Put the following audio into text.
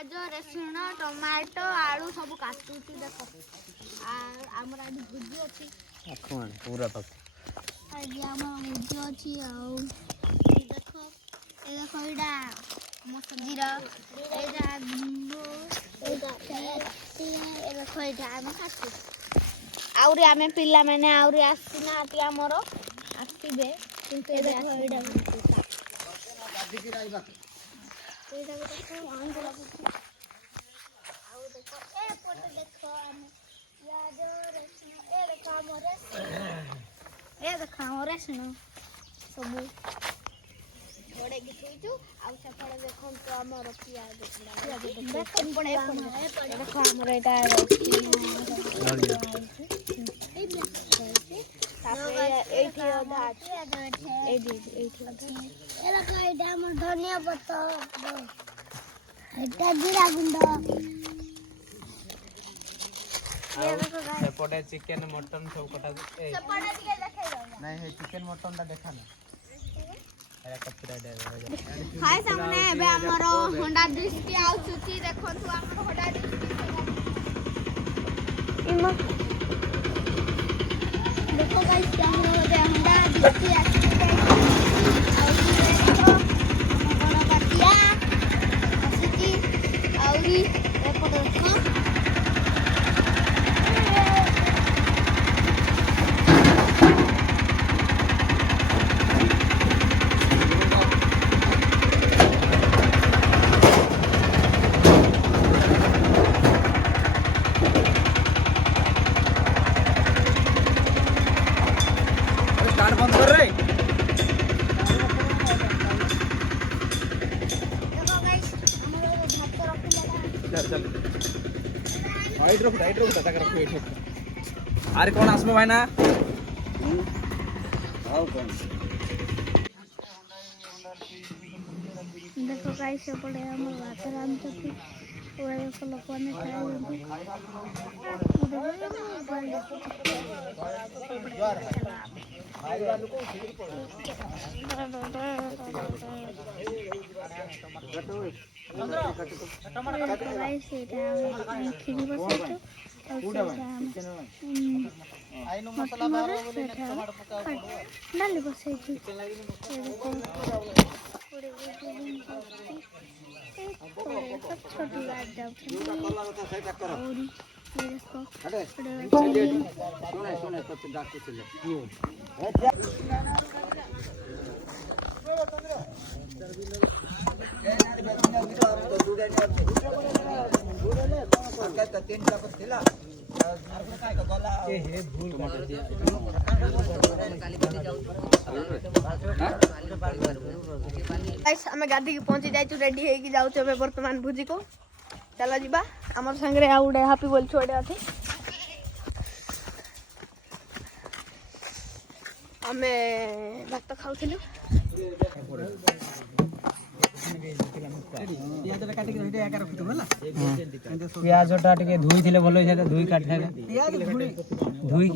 पियाज रसुण टमाटो आलू सब काटुची देख आमर आज भुजी अच्छी पूरा तक आज आम भुजी अच्छी देख ये देख इटा आम सब्जीर एटा गुंडो देख ये आम काटु आउरी आमे पिला माने आउरी आसीना आमर आसबे किंतु ये देखो सब थोड़े गिथुचु आउ सफल देखन तो हमर पियाज देखन पड़े देखो हमर एटा धनिया पत्ता जीरा गुंड सेपटे चिकन मटन सब कटा नहीं है चिकन मटन टा देखा ना हाय सामने एबे हमर होंडा दृष्टि आउचुची देखंतु हमर होंडा दृष्टि इमा देखो गाइस हमर होंडा दृष्टि आउचुची बड़ा बाटिया आसीची आउरी एपट देखो बंद कर रे चल चल हाइट रख तक रख अरे कौन आसबो भाई ना आओ कौन देखो गाइस पड़े हम भात रांधते ओए को लोकने डाली बस छोटी बात सुने तो डाक चले आम गाधी की पहुंची जाइए रेडी होगी जाऊे बर्तमान भोजी को चल जा आम सागर आउ गोटे हापी बोल छुआटे अच्छे आम भात खाऊ प्याज टा टे धुई थे भल धुई काट धुई